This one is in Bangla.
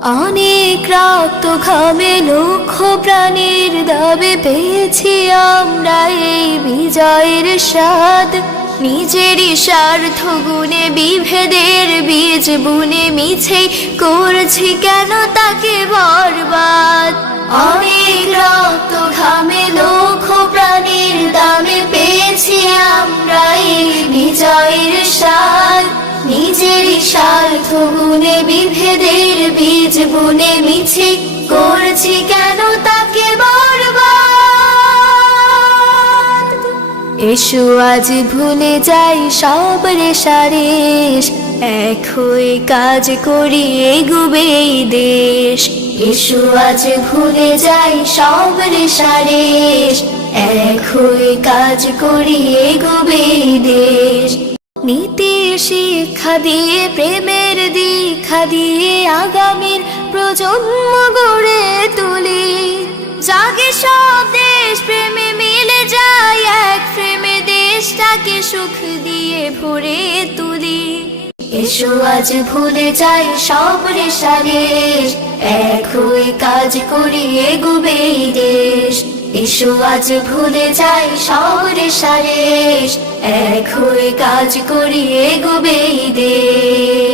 অনেক রক্ত ঘামে লক্ষ প্রাণীর দাবে পেয়েছি আমরা এই বিজয়ের স্বাদ। নিজেরই স্বার্থ গুণে বিভেদের বীজ বুনে মিছে করছি কেন তাকে বরবাদ। অনেক রক্ত ঘামে লক্ষ প্রাণীর দামে পেয়েছি আমরা এই বিজয়ের স্বাদ। নিজেরই স্বার্থ গুণে বিভেদের বীজ বুনে মিছে করছি কেন তাকে বরবাদ। এসো আজ ভুলে যাই সব রেশারেশ, এক হয়ে কাজ করি এগোবে এই দেশ। এসো আজ ভুলে যাই সব রেশারেশ, এক হয়ে কাজ করি এগোবে এই দেশ। নীতির শিক্ষা দিয়ে প্রেমের দীক্ষা দিয়ে আগামীর প্রজন্ম গড়ে তুলি। জাগে সব দেশ প্রেমে মিলে যায় এক প্রেমে দেশটাকে সুখ দিয়ে ভরে তুলি। এসো আজ ভুলে যাই সব রেশারেশ, এক হয়ে কাজ করি এগোবে এই দেশ। এসো আজ ভুলে যাই সব রেশারেশ, এক হয়ে কাজ করি এগোবে এই দেশ।